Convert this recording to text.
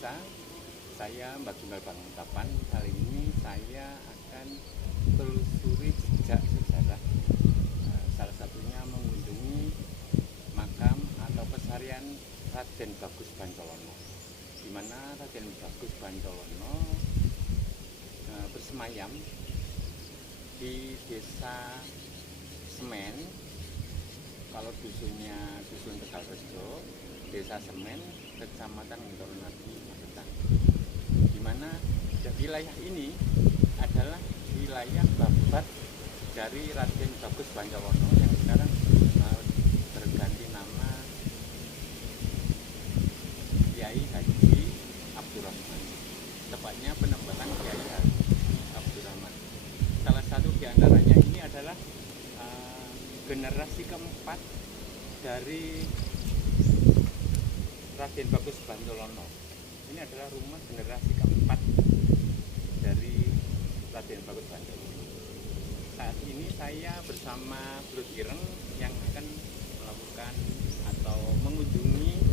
biasa, saya Mbak Gimbal Bangkapan. Kali ini saya akan telusuri jejak sejarah, salah satunya mengunjungi makam atau pesarian Raden Bagus Bancolono, di mana Raden Bagus Bancolono bersemayam di desa Semen. Kalau dusunnya dusun Tegalrejo, desa Semen, kecamatan Ngetornadi, Magetan, di mana wilayah ini adalah wilayah babat dari Raden Bagus Bancolono yang sekarang berganti nama Kiai Haji Abdurrahman, tepatnya penembakan Kiai Haji Abdurrahman. Salah satu diantaranya ini adalah generasi keempat dari Raden Bagus Bancolono. Ini adalah rumah generasi keempat dari Raden Bagus Bancolono. Saat ini saya bersama Brut Ireng yang akan melakukan atau mengunjungi